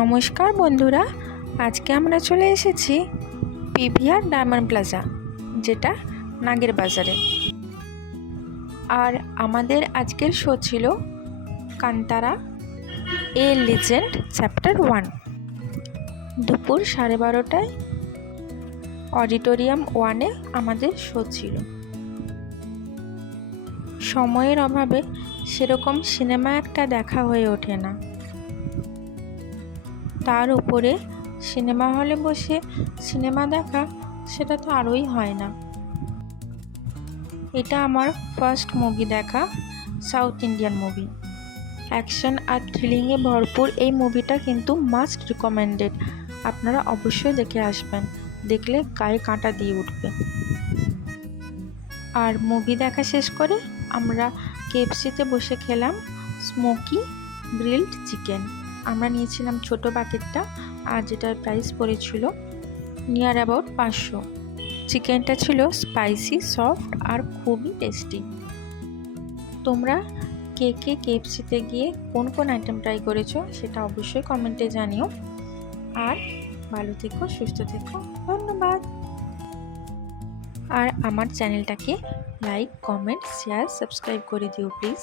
নমস্কার বন্ধুরা, আজকে আমরা চলে এসেছি পিভিআর ডায়মন্ড প্লাজা, যেটা নাগের বাজারে। আর আমাদের আজকের শো ছিল কান্তারা এ লেজেন্ড চ্যাপ্টার 1। দুপুর 12:30টায় অডিটোরিয়াম 1-এ আমাদের শো ছিল। সময়ের অভাবে সেরকম সিনেমা একটা দেখা হয়ে ওঠে না, তার উপরে সিনেমা হলে বসে সিনেমা দেখা সেটা তো আরোই হয় না। এটা আমার ফার্স্ট মুভি দেখা, সাউথ ইন্ডিয়ান মুভি। অ্যাকশন আর থ্রিলিংয়ে ভরপুর এই মুভিটা কিন্তু মাস্ট রিকমেন্ডেড। আপনারা অবশ্যই দেখে আসবেন, দেখলে গায়ে কাঁটা দিয়ে উঠবে। আর মুভি দেখা শেষ করে আমরা কেএফসিতে বসে খেলাম স্মোকি গ্রিলড চিকেন। আমরা নিয়েছিলাম ছোটো বাকেটটা, আর যেটার প্রাইস পড়েছিল নিয়ার অ্যাবাউট 500। চিকেনটা ছিল স্পাইসি, সফট আর খুবই টেস্টি। তোমরা কে কে কেএফসিতে গিয়ে কোন কোন আইটেম ট্রাই করেছো সেটা অবশ্যই কমেন্টে জানিও। আর ভালো থেকো, সুস্থ থেকো, ধন্যবাদ। আর আমার চ্যানেলটাকে লাইক, কমেন্ট, শেয়ার, সাবস্ক্রাইব করে দিও প্লিজ।